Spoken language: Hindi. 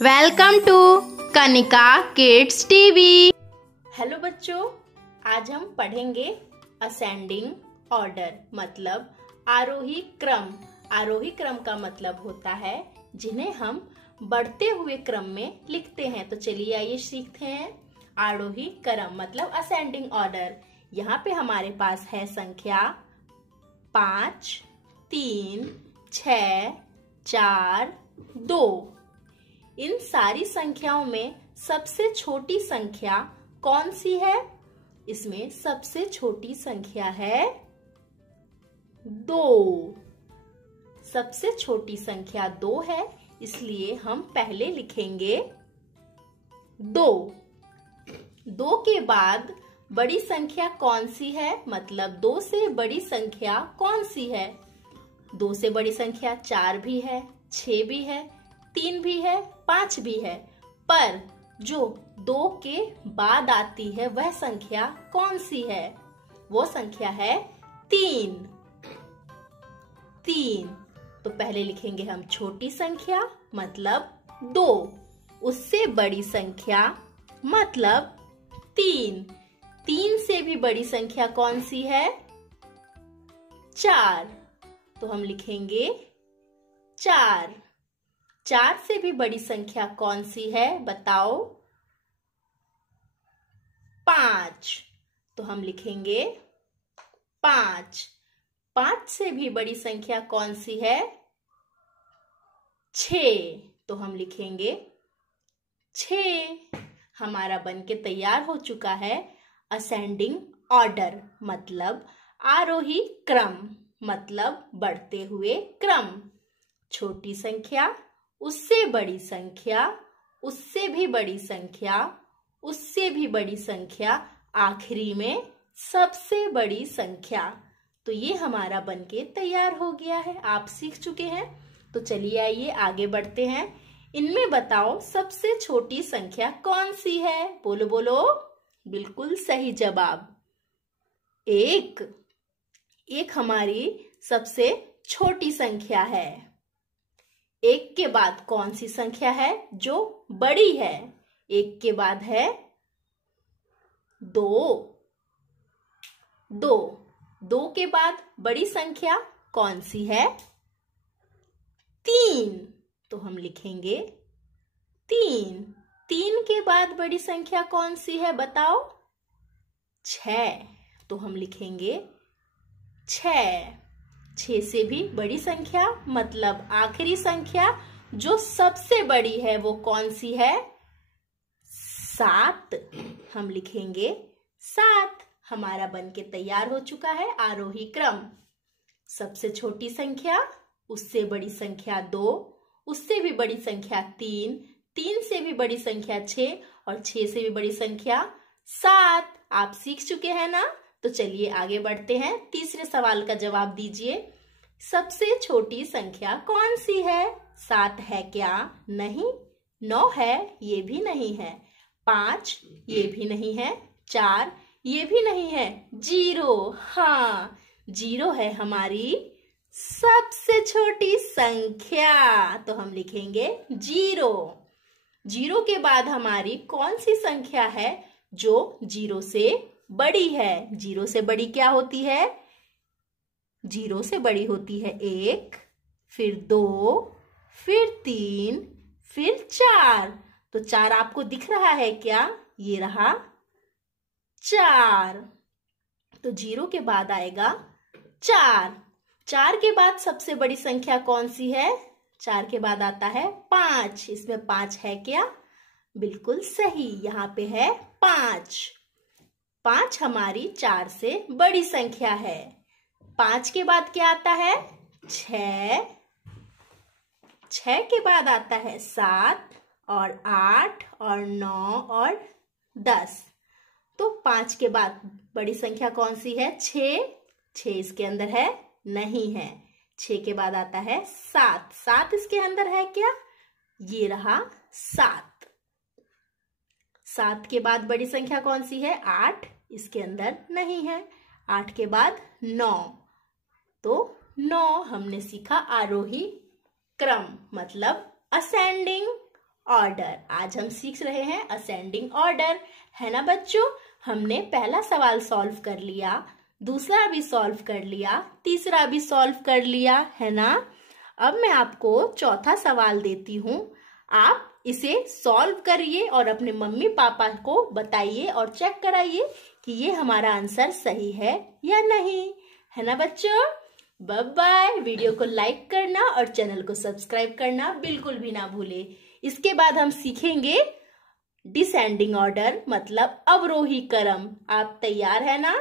Welcome to Kanika kids TV. Hello बच्चों, आज हम पढ़ेंगे असेंडिंग ऑर्डर मतलब आरोही क्रम। आरोही क्रम का मतलब होता है जिन्हें हम बढ़ते हुए क्रम में लिखते हैं। तो चलिए आइए सीखते हैं। आरोही क्रम मतलब असेंडिंग ऑर्डर। यहाँ पे हमारे पास है संख्या 5, 3, 6, 4, 2। इन सारी संख्याओं में सबसे छोटी संख्या कौन सी है? इसमें सबसे छोटी संख्या है 2। सबसे छोटी संख्या 2 है, इसलिए हम पहले लिखेंगे 2। 2 के बाद बड़ी संख्या कौन सी है? मतलब 2 से बड़ी संख्या कौन सी है? 2 से बड़ी संख्या 4 भी है, 6 भी है, 3 भी है, 5 भी है। पर जो 2 के बाद आती है वह संख्या कौन सी है? वो संख्या है 3। 3। तो पहले लिखेंगे हम छोटी संख्या मतलब 2, उससे बड़ी संख्या मतलब 3। 3 से भी बड़ी संख्या कौन सी है? 4। तो हम लिखेंगे 4। 4 से भी बड़ी संख्या कौन सी है बताओ? 5। तो हम लिखेंगे 5। 5 से भी बड़ी संख्या कौन सी है? 6। तो हम लिखेंगे 6। हमारा बनके तैयार हो चुका है असेंडिंग ऑर्डर मतलब आरोही क्रम मतलब बढ़ते हुए क्रम। छोटी संख्या, उससे बड़ी संख्या, उससे भी बड़ी संख्या, उससे भी बड़ी संख्या, आखिरी में सबसे बड़ी संख्या। तो ये हमारा बनके तैयार हो गया है। आप सीख चुके हैं। तो चलिए आइए आगे बढ़ते हैं। इनमें बताओ सबसे छोटी संख्या कौन सी है? बोलो बोलो। बिल्कुल सही जवाब 1। 1 हमारी सबसे छोटी संख्या है। 1 के बाद कौन सी संख्या है जो बड़ी है? 1 के बाद है 2। 2। 2 के बाद बड़ी संख्या कौन सी है? 3। तो हम लिखेंगे 3। 3 के बाद बड़ी संख्या कौन सी है बताओ? 6। तो हम लिखेंगे 6। 6 से भी बड़ी संख्या मतलब आखिरी संख्या जो सबसे बड़ी है वो कौन सी है? 7। हम लिखेंगे 7। हमारा बनके तैयार हो चुका है आरोही क्रम। सबसे छोटी संख्या, उससे बड़ी संख्या 2, उससे भी बड़ी संख्या 3, 3 से भी बड़ी संख्या 6 और 6 से भी बड़ी संख्या 7। आप सीख चुके हैं ना? तो चलिए आगे बढ़ते हैं। तीसरे सवाल का जवाब दीजिए। सबसे छोटी संख्या कौन सी है? 7 है क्या? नहीं। 9 है? ये भी नहीं है। 5 ये भी नहीं है। 4 ये भी नहीं है। 0 हाँ 0 है हमारी सबसे छोटी संख्या। तो हम लिखेंगे 0। 0 के बाद हमारी कौन सी संख्या है जो 0 से बड़ी है? 0 से बड़ी क्या होती है? 0 से बड़ी होती है 1, फिर 2, फिर 3, फिर 4। तो 4 आपको दिख रहा है क्या? ये रहा 4। तो 0 के बाद आएगा 4। 4 के बाद सबसे बड़ी संख्या कौन सी है? 4 के बाद आता है 5। इसमें 5 है क्या? बिल्कुल सही, यहाँ पे है 5। 5 हमारी 4 से बड़ी संख्या है। 5 के बाद क्या आता है? 6। 6 के बाद आता है 7 और 8 और 9 और 10। तो 5 के बाद बड़ी संख्या कौन सी है? 6। 6 इसके अंदर है? नहीं है। 6 के बाद आता है 7। 7 इसके अंदर है क्या? ये रहा 7। 7 के बाद बड़ी संख्या कौन सी है? 8 इसके अंदर नहीं है। 8 के बाद 9। तो 9 हमने सीखा आरोही क्रम मतलब असेंडिंग ऑर्डर। आज हम सीख रहे हैं असेंडिंग ऑर्डर, है ना बच्चों। हमने पहला सवाल सॉल्व कर लिया, दूसरा भी सॉल्व कर लिया, तीसरा भी सॉल्व कर लिया, है ना। अब मैं आपको चौथा सवाल देती हूँ, आप इसे सॉल्व करिए और अपने मम्मी पापा को बताइए और चेक कराइए कि ये हमारा आंसर सही है या नहीं, है ना बच्चों। Bye bye. वीडियो को लाइक करना और चैनल को सब्सक्राइब करना बिल्कुल भी ना भूले। इसके बाद हम सीखेंगे डिसेंडिंग ऑर्डर, मतलब अवरोही क्रम। आप तैयार है ना।